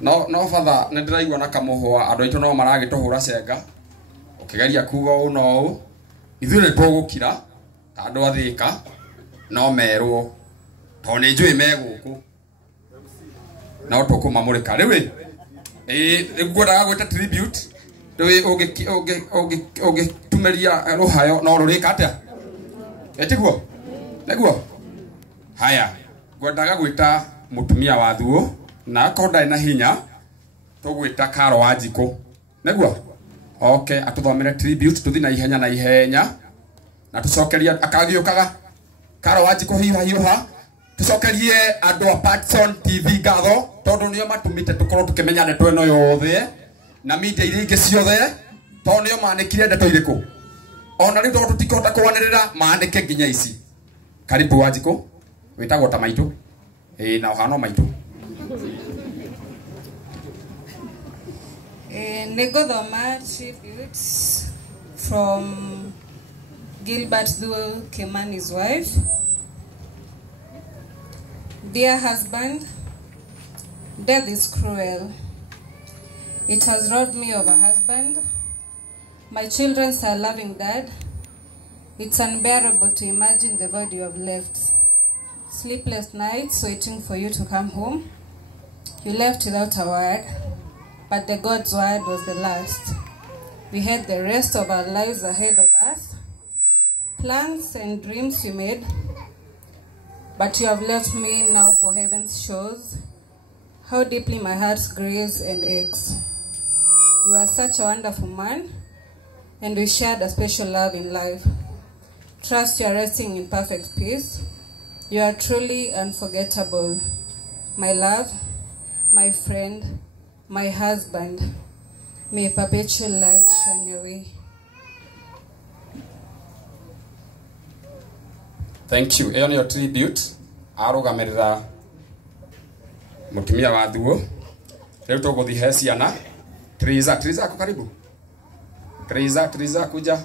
no father ne ndiraigua na kamuhwa andu aitu no maragituhura cenga ukigeria kuga u no u ithu ne tugukira andu athika no merwo to ni njui meguku na tukumamurika riwi ngwenda gwita tribute riwi oge tumeria ruhayo no rurika atia etiguo neguo haya ngwendaga gwita mutumia wa thuo na konda ina hinya tugwita Karo Wanjiku neguo okay atuthomere tribute tuthi na ihenya na tucokeria akagiukaga Karo Wanjiku hiha tucokerie andu a Patson TV gatho tondu nio matumite tukorwo tukimenya ndeto eno yothe na media iria ingi ciothe tondu nio manikire ndeto iriku ona riu tondu tutikota kwanirira maandike nginya ici karibu Wanjiku witagwo ta maitu na uhano maitu Negothoma tributes from Gilbert Thuo Kimani's wife. Dear husband, death is cruel. It has robbed me of a husband. My children's a loving dad. It's unbearable to imagine the body you have left. Sleepless nights waiting for you to come home. You left without a word, but the God's word was the last. We had the rest of our lives ahead of us. Plans and dreams we made, but you have left me now for heaven's shores. How deeply my heart grieves and aches. You are such a wonderful man, and we shared a special love in life. Trust you are resting in perfect peace. You are truly unforgettable. My love, my friend, my husband. May perpetual light shine your way. Thank you. Eyo niyo tribute arugamirira mutumia wa Thuo. Riu tuguthihe ciana. Triza ako karibu. Triza kuja.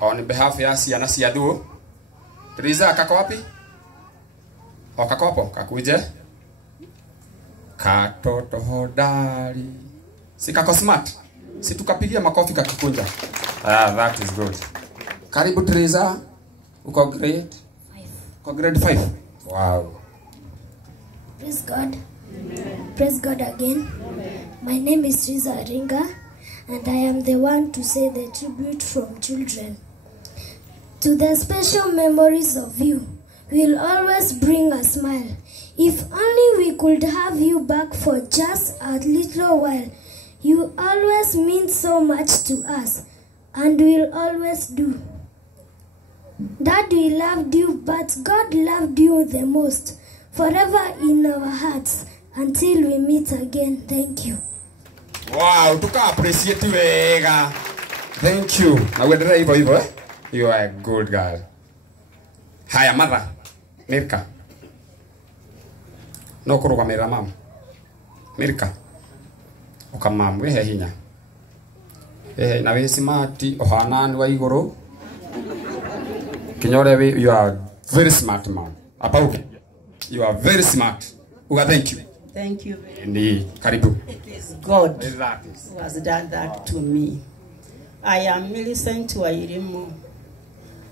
On behalf ya ciana cia Thuo. Triza kako wapi? Kako hapo, kakuje. Katoto hodari. Si kako smart. Si tukapigia makofi kakikunja. That is good. Karibu Triza. Uko grade 5. Uko grade 5. Wow. Praise God. Amen. Praise God again. Amen. My name is Riza Aringa, and I am the one to say the tribute from children. To the special memories of you will always bring a smile. If only we could have you back for just a little while. You always mean so much to us, and will always do. Dad, we loved you, but God loved you the most. Forever in our hearts, until we meet again. Thank you. Wow, tuka appreciate wega. Thank you. Na wedera hivyo eh? You are a good girl. Haya mother. Mirka. No kurugamira mama. Mirka. Ukamam wehe hinya. Na we smart ohana wa iguru. Kinyore, you are very smart man. Apauke. You are very smart. Uga, thank you. Thank you. Ni karibu. It is God who has done that to me. I am Millicent Wairimu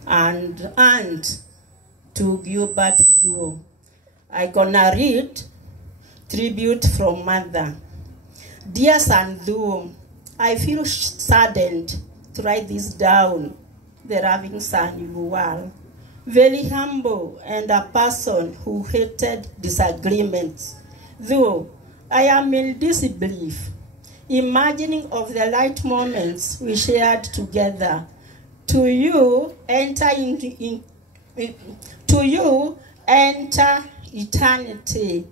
and aunt to Gilbert Thuo. I gonna read tribute from mother. Dear son Thuo, I feel saddened to write this down. The loving son you are, very humble and a person who hated disagreements. Though I am in disbelief, imagining of the light moments we shared together. To you enter eternity.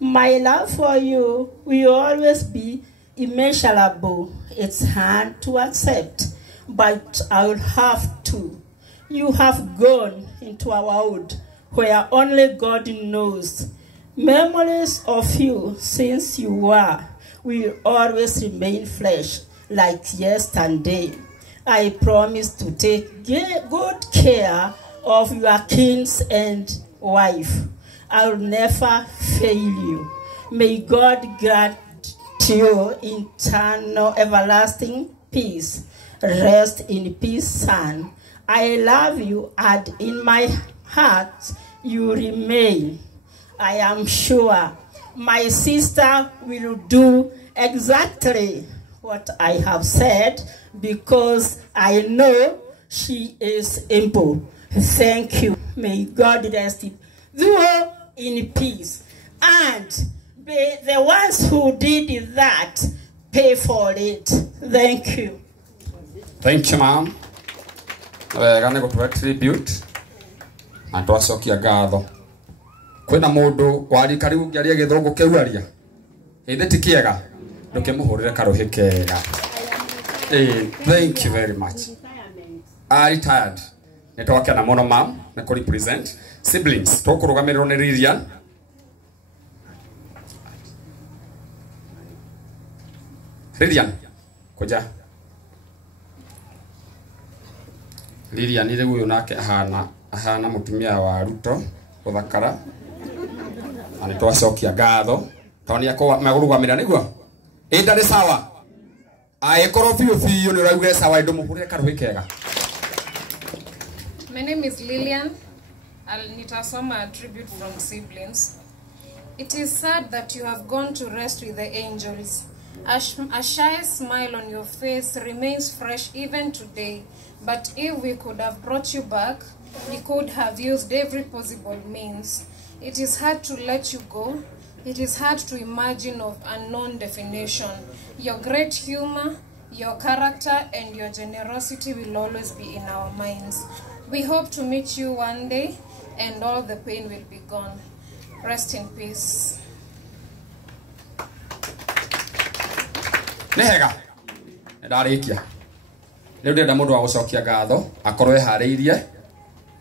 My love for you will always be immeasurable. It's hard to accept, but I will have to. You have gone into a world where only God knows. Memories of you since you were will always remain fresh like yesterday. I promise to take good care of your kids and wife. I will never fail you. May God grant you eternal, everlasting peace. Rest in peace, son. I love you, and in my heart you remain. I am sure my sister will do exactly what I have said, because I know she is able. Thank you. May God rest you in peace. And may the ones who did that pay for it. Thank you. Thank you, ma'am. Gane go tribute. Na twacokia ngatho. Kwina mundu wari kariu ngiaria githungu kiu aria. Ithe ti kiega. Nduke muhurire karuhi kega. Thank you very much. I retired. Nitwake na mono ma'am na ko represent siblings. Tukurugamirwo ni Lilian. Lilian, kuja. Lilian ile huyo nake ahana mutumia wa Ruto uthakara. Ani twacokia ngatho. Toni akwa magurugamira niguo. Ndari sawa. Aikoro fiu ni rauge sawa ndo muhurire karuhi kega. My name is Lilian. I'll nitasoma a tribute from siblings. It is sad that you have gone to rest with the angels. A shy smile on your face remains fresh even today. But if we could have brought you back, we could have used every possible means. It is hard to let you go. It is hard to imagine of unknown definition. Your great humor, your character, and your generosity will always be in our minds. We hope to meet you one day, and all the pain will be gone. Rest in peace. Nehega. Ndarikia. Riu ndenda mundu wa gucokia ngatho akorwe hariirie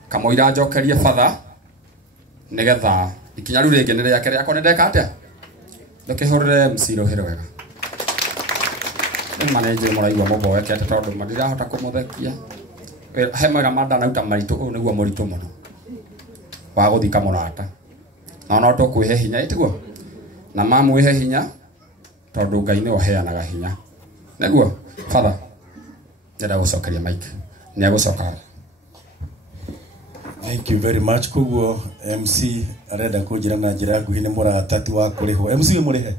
kamoira njokerie father nigetha ikinya riu ringi ni riake riako ndeka atia ndukihurire mciro hiro wega. Manager muraigwa muboekete tondu madirahota kumuthekia. He mwega mandana uta maritu u niguo muritu muno wa guthika murata. Na no tukwihe hinya itiguo. Na mamu wihe hinya tondu Ngai ni oheanaga hinya. Niguo father ndenda gucokeria mic. Ni agucoka. Thank you very much. Kuguo MC arenda kunjira na njira nguhi ni murata ti wa kurihwo. MC murihe?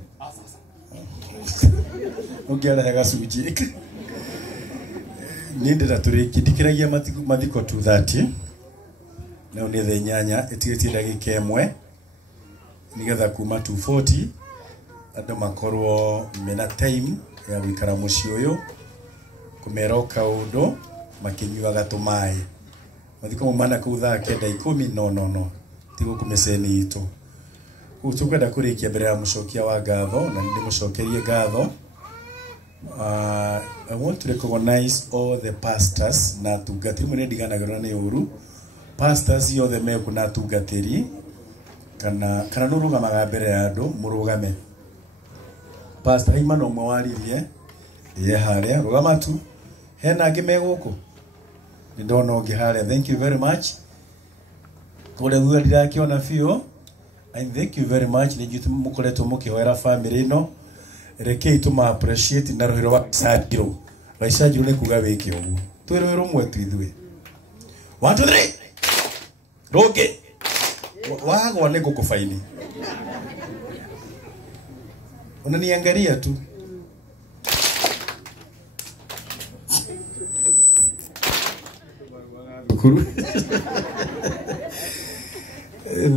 Ungiara gacunji. Ni ndenda turiki ndikiragia mathiko 230. Leo ni the nyanya itigetie ndagika imwe nigetha kuma 240 andu makorwo mena time ya gwikara muci uyu kumera kaundu makinyuaga tumai mathiko mumana ku thaa 9:10 no tigo kumeseni itu utukwenda kurikia mbere ya mucokia wa ngatho na ndi mucokerie ngatho. I want to recognize all the pastors na tungatiri mune ndiganagirana ni uru pastors yothe meku na tungatiri kana nurugamaga mbere ya andu murugame. Pastor Imano mwaririe ye haria rugama tu hena ngime guku ndona ongi haria. Thank you very much kule huyo ndirakiona fio. I thank you very much ni jitu mukoretwo mukihoera family no rekei tuma appreciate na rohero wa sajiro waisajiro ne kuga wiki ogu twero mwetu ithwe 1 2 3 roge wago ne kukufaini unaniangalia tu.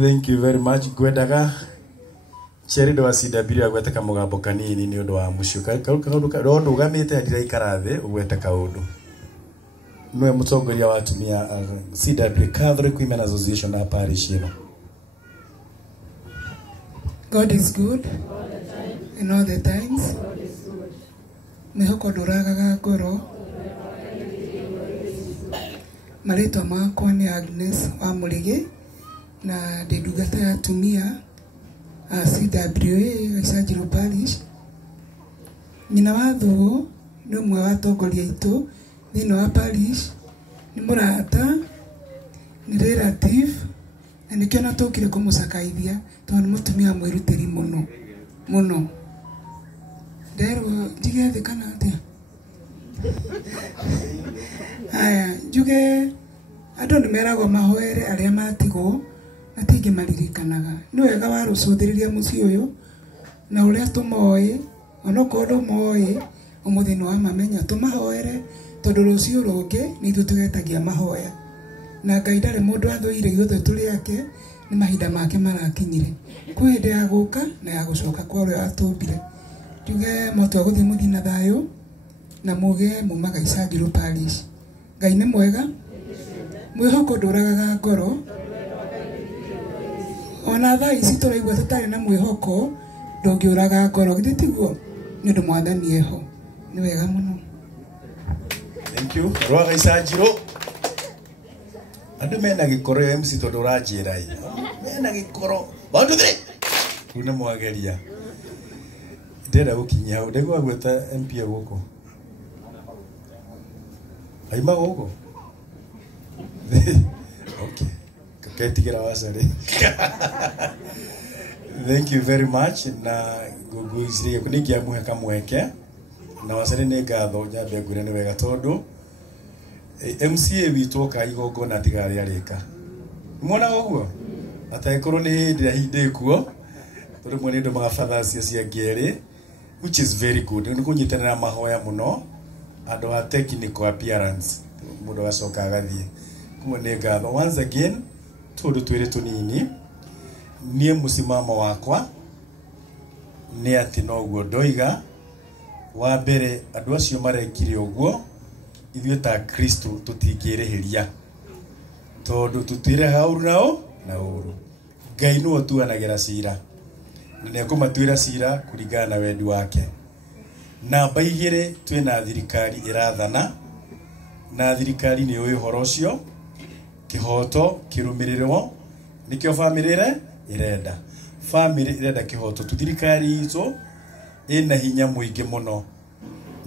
Thank you very much gwedaga Cherido wa CW agwete kamugambo kanini ni undu wa mucio kaundu ugamite ndira ikarathe ugwete kaundu nwe mutongoria wa atumia CW Catholic Women Association na parish ino. God is good and all the times. Mehoko nduragaga ngoro. Maritwa makwa ni Agnes wa Murigi na ndindungata ya atumia CWA Gaicajiro Parish. Nyina wa Thugu ni umwe wa atongoria itu thini wa parish, ni murata, ni relative, na nikio na tukire kumucakaithia tondu mutumia mwirutiri muno muno nderwo njige thĩ kana atĩa aya njuge andũ nĩ meragwo mahoere arĩa matigwo atingĩ maririkanaga nĩ wega warũcũthĩrĩria mũciĩ ũyũ na ũrĩa tũmoĩ onokorwo ndũmoĩ ũmũthĩ nĩ wamamenya tũmahoere tondũ rũciũ rũngĩ nĩ ithuĩ tũgetagia mahoya na Ngai ndarĩ mũndũ athũire ithuothe tũrĩ ake nĩ mahinda make marakinyire kwĩ hĩndĩ ya gũka na ya gũcoka kwa ũrĩa watũmbire njuge mũtwa gũthiĩ mũthiĩ na thayũ na muge mumaga Icangĩro Parish. Ngai nĩ mwega mwĩhoko ndũragaga ngoro ona thaa ici tũraigua tũtarĩ na mwĩhoko ndũngĩũraga ngoro githĩ tiguo nĩ ũndũ Mwathani eho nĩ wega mũno. Thank you. Rwaga Icangĩro andũ mena gĩkoro ya MC tondũ ũranjĩra mena gĩkoro 1 2 3 rĩu nĩ mwageria ndĩrenda gũkinyia hau ndĩgwa gweta MP gũkũ aima gũkũ okay kaketigĩra wacari thank you very much na ngũgũicirie kũningĩamuhe kamweke na wacari nĩ ngatho nyambe ngwĩre nĩ wega tondũ MCA witũ oka igongona tigarĩ arĩka muona ũguo ataĩkorwo nĩ hĩndĩ ahindĩkuo tondũ mwe nĩ ũndũ magabathacia cia ngĩrĩ which is very good nĩ kũnyitanĩra mahoya mũno andũ a technical appearance mũndũ agacoka agathiĩ kuo nĩ ngatho once again tũndũ twĩrĩ tũnini niĩ mũsimamo wakwa nĩ atĩ noguo ndoiga wa mbere andũ acio marekire ũguo ithuĩ ta Kristo tũtingĩrĩhĩria tondũ tũtuĩre hauru nao na ũru Ngai nĩwe ũtuanagĩra cira na nĩ ekũmatuĩra cira kũringana na wendi wake. Namba 2 twĩna thirikari ĩrathana na thirikari nĩ ũĩ ũhoro ũcio kĩhoto kĩrũmĩrĩrwo nĩkĩo famĩlĩ ĩrenda famĩlĩ ĩrenda kĩhoto tu thirikari itũ ĩna hinya mũingĩ mũno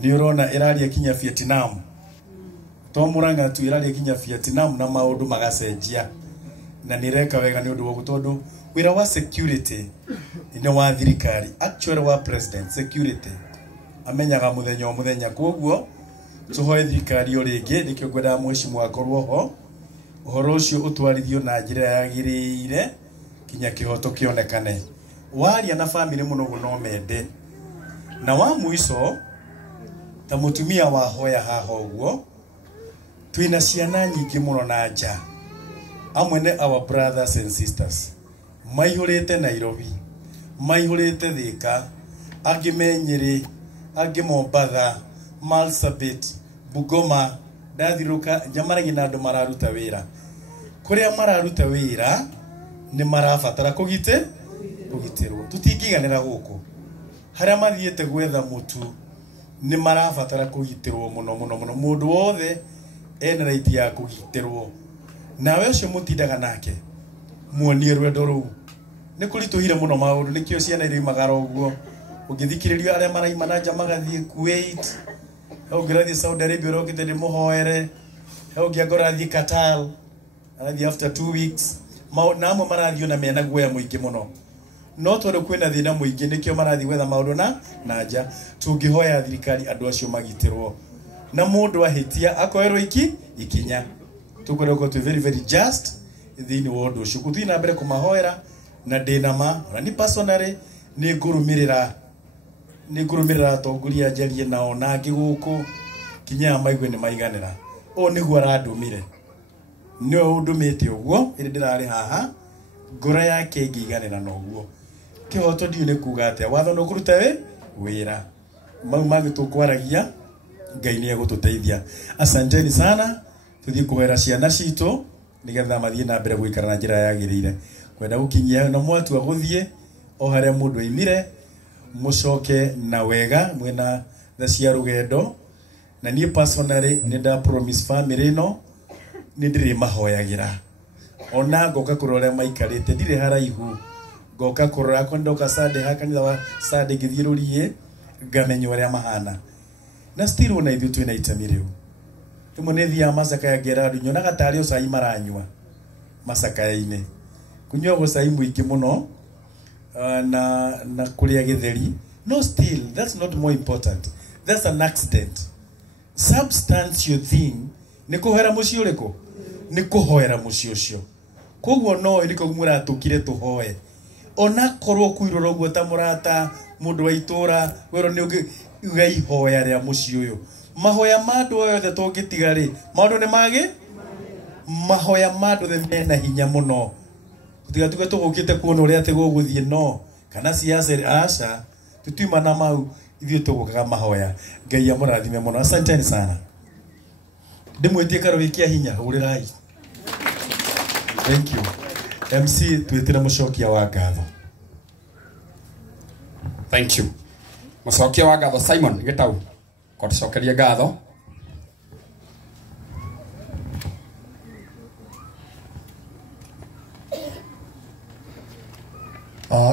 nĩ ũrona ĩraria kinya Vietnam to Murang'a tu ĩraria kinya Vietnam na maũndũ magacenjia na nĩreka wega nĩ ũndũ wa tondũ wĩra wa security nĩ wa thirikari actually wa president security amenyaga mũthenya koguo tũhoe thirikari o rĩngĩ nĩkĩo ngwenda mheshimiwa akorwo ho ũhoro ũcio ũtwarithio na njĩra yagĩrĩire kinya kĩhoto kĩonekane waria na family mũno no mende na wa mũico ta mũtumia wa hoya haha ũguo twĩna ciana nyingĩ mũno na nja amwe nĩ our brothers and sisters maihũrĩte Nairobi maihũrĩte Thika angĩ Nyĩrĩ angĩ Mombatha Marsabit Bungoma ndathirũka njamaragi na andũ mararuta wĩra kũrĩa mararuta wĩra nĩ marabatara kũgitĩrwo tũtingĩganĩra gũkũ harĩa mathiĩte gwetha mũtu nĩ marabatara kũgitĩrwo mũno mũndũ wothe ena right ya kũgitĩrwo nawe ũcio mũtindaga nake muonie rwendo rũu nĩ kũritũhire mũno maũndũ nĩkĩo ciana irĩmagara ũguo ũngĩthikĩrĩrio arĩa maraima na nja magathiĩ Kuwait ũngĩrathiĩ Saudi Arabia ũrokĩte ndĩmũhoere ũngĩagorathiĩ Qatar arathiĩ after 2 weeks na amwe marathiĩ na mena guoya mũingĩ mũno no tondũ kwĩna thĩna mũingĩ nĩkĩo marathiĩ gwetha maũndũ na nja tũngĩhoya thirikari andũ acio magitĩrwo na mũndũ ahĩtia akoerwo ikinya tũkorwo twĩ very just thĩinĩ wa ũndũ ũcio gũthiĩ na mbere kũmahoera na ndĩnama na ni personally nĩ ngũrũmĩrĩra atongoria njarie nao na angĩ gũkũ kinya maigue nĩ maiganĩra o nĩguo arandũmire nĩwe ũndũmĩte ũguo ĩrĩ ndĩrarĩ haha ngoro yake ĩngĩiganĩra na ũguo kĩhoto ndiũ nĩ kuuga atĩa watho nĩ ũkũruta wĩra mau mangĩ tũkwaragia Ngai nĩ egũtũteithia asanteni sana tũthiĩ kũhoera ciana citũ nĩgetha mathiĩ na mbere gũikara na njĩra yagĩrĩire kwenda gũkinyia na mwatua gũthiĩ o harĩa mũndũ aimire mũcoke na wega mwena tha cia rũgendo na niĩ personally nĩ nda promise family ĩno nĩ ndĩrĩ mahoyagĩra ona ngoka kũrora maikarĩte ndirĩ haraihu ngoka kũrora kwa ndoka Sunday hakanitha wa Sunday ngĩthiĩ rũriĩ ngamenya ũrĩa mahana na still ona ithuĩ twĩna itemi rĩu rĩmwe nĩ thiaga macakaya ngera andũ nyonaga tarĩ ũcai maranyua macakaya-inĩ kũnyua gũcai mũingĩ mũno na kulia githeri. No, still, that's not more important. That's an accident. Substance thing ni kuhera mucio riko ni kuhoera mucio cio koguo no iliko muratukire tuhoe ona korwo kuiroro guo ta murata mundu wa itura wero ni ugai hoya ria mucio uyu mahoya mandu yothe tungitiga ri mandu ni magi mahoya mandu the mena hinya muno tutigatuka tugukite kuona uria ati guguthie no kana siasa asha tutimana mau ithuĩ tũgũkaga mahoya Ngai amũrathime mũno asanteni sana ndĩmwĩtie Karũi kia hinya hũrĩrai thank you MC twĩtĩre mũcokia wa ngatho thank you mũcokia wa ngatho Simon Gĩtau kũcokeria ngatho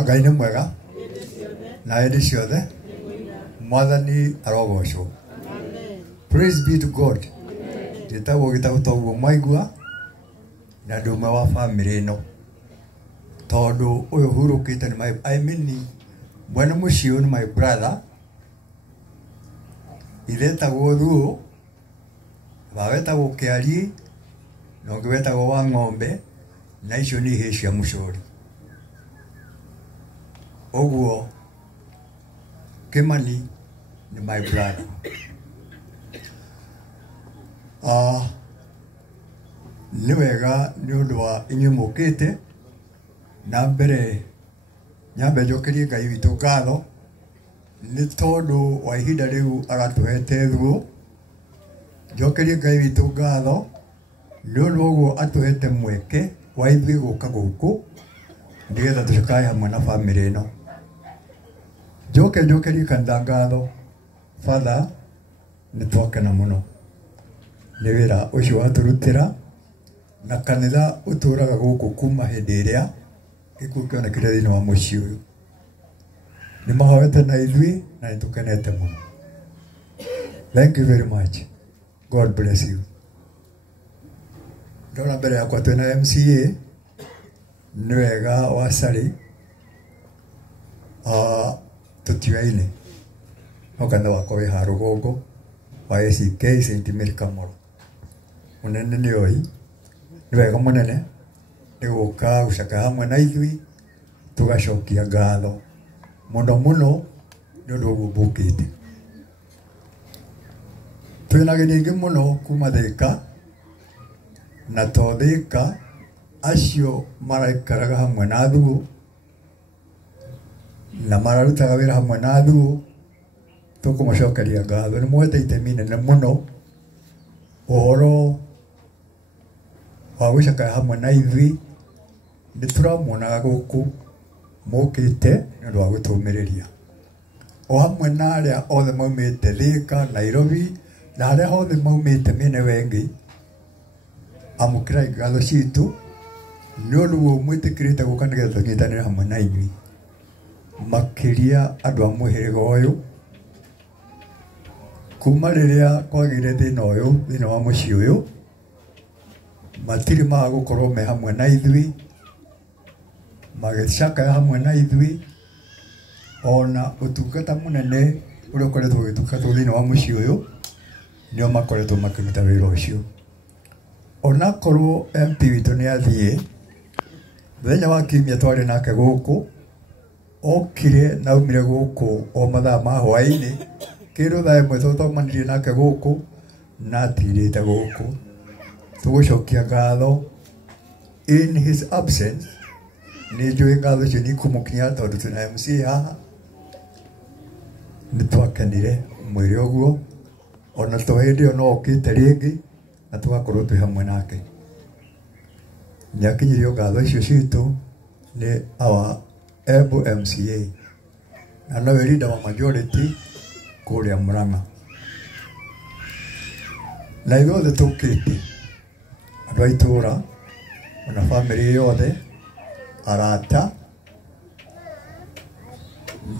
Ngai nĩ mwega na hĩndĩ ciothe Mwathani arogocwo. Praise be to God. Ndĩtagwo Gĩtau toguo mwaigua na ndĩ ũmwe wa family ĩno tondũ ũyũ hurũkĩte nĩ I mean mwene mũciĩ ũyũ nĩ my brother ithe etagwo Thuo baba wetagwo Kĩari na ũngĩ wetagwo wa Ng'ombe na icio nĩ ihĩĩ cia Mũcori ũguo Kimani ni my brother. Nĩ wega nĩ ũndũ wa inyuĩ mũkĩte na mbere nyambe njokerie Ngai witũ ngatho nĩ tondũ wa ihinda rĩu agatũhete Thuo njokerie Ngai witũ ngatho nĩ ũndũ ũguo atũhete mweke wa ithuĩ gũka gũkũ nĩgetha tũcakae hamwe na family ĩno njokerie kanitha ngatho Father nĩ twakena mũno nĩ wĩra ũcio watũrutĩra na kanitha ũtũraga gũkũ kuma hĩndĩ ĩrĩa gĩkuũ kĩonekire thĩinĩ wa mũciĩ ũyũ nĩ mahoete na ithuĩ na nĩ tũkenete mũno thank you very much God bless you ndona mbere yakwa twĩna MCA nĩ wega wa Sari tũtioaine no kanitha wakwa wĩ ha rũgongo wa ACK St. Mary Kamoro mũnene nĩ oi nĩ wega mũnene nĩ gũka gũcaka hamwe na ithuĩ tũgacokia ngatho mũno mũno nĩ ũndũ ũguo mbũkĩte twĩna gĩnyingĩ mũno kuma Thĩka na to Thĩka acio maraikaraga hamwe na Thuo na mararutaga wĩra hamwe na Thuo tũkũmacokeria ngatho nĩ muoete itemi inene mũno ũhoro wa gũcakaya hamwe na ithuĩ nĩ tũramuonaga gũkũ mũkĩte nĩ ũndũ wa gũtũmĩrĩria o hamwe na arĩa othe maumĩte Thĩka Nairobi na arĩa othe maumĩte mĩena wengĩ amũkĩrai ngatho citũ nĩ ũndũ ũguo mwĩtĩkĩrĩte gũka nĩgetha tũnyitanĩre hamwe na inyuĩ makĩria andũ a mũhĩrĩga ũyũ kuma rĩrĩa kwagĩire thĩna ũyũ thĩinĩ wa mũciĩ ũyũ matirĩ maga gũkorwo me hamwe na ithuĩ magĩcakaya hamwe na ithuĩ ona ũtungata mũnene ũrĩa ũkoretwo ũgĩtungatwo thĩinĩ wa mũciĩ ũyũ nĩo makoretwo makĩruta wĩra ũcio onakorwo MP witũ nĩ athiĩ mũthenya wa kiumia twarĩ nake gũkũ okire na umire gũkũ o mathaa ma hwaĩ-inĩ kĩrũ thaa ĩmwe tũtomanirie nake gũkũ na atirĩte gũkũ tũgũcokia ngatho in his absence nĩ njũĩ ngatho icio nĩ ikũmũkinya tondũ twĩna MCA haha nĩ twakenire mwĩrĩ ũguo ona to hĩndĩ ĩyo no okĩte rĩngĩ na tũgakorwo twĩ hamwe nake nĩ akinyirio ngatho icio citũ nĩ our able MCA na nowe leader wa majority kũrĩa Murang'a na ithuothe tũkĩte andũ a itũra ona family yothe arata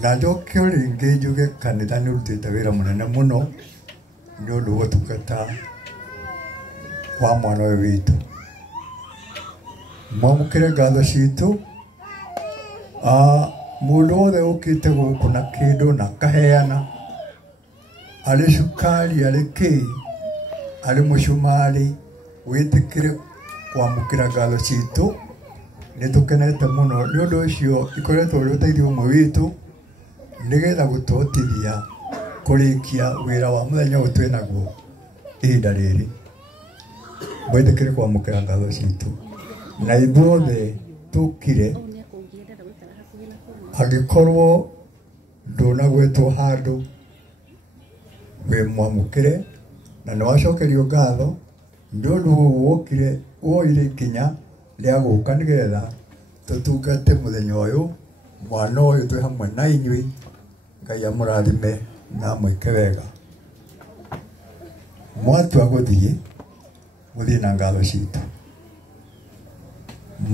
na njoke rĩngĩ njuge kanitha nĩ ũrutĩte wĩra mũnene mũno nĩ ũndũ wa ũtungata wa mwana ũyũ witũ mwamũkĩre ngatho citũ mundu wothe ukite guku na kindu na kaheana ari cukari ari ki ari mucumari witikire kwamukira ngatho citu nitukenete muno ni undu ucio ikoretwo uri uteithio umwe witu nigetha gutotithia kurikia wira wa muthenya uyu twinaguo ihinda riri witikire kwamukira ngatho citu na ithuothe tukire agikorwo ndunagwetwo handu we mwamukire na niwacokerio ngatho nĩ ũndũ wokire woire ikinya rĩa gũka nĩgetha tũtungate mũthenya ũyũ mwana ũyũ twĩ hamwe na inyuĩ Ngai amũrathime na amwĩke wega mwatua gũthiĩ na ngatho citũ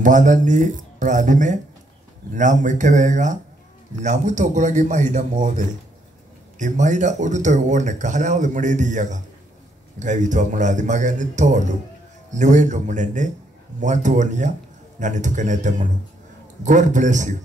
Mwathani mũrathime na amwĩke wega na mũtongoragie mahinda mothe imahinda ũndũ ta ũyũ woneka harĩa hothe mũrĩthiaga Ngai witũ amũrathimage nĩ tondũ nĩ wendo mũnene mwatuonia na nĩ tũkenete mũno. God bless you.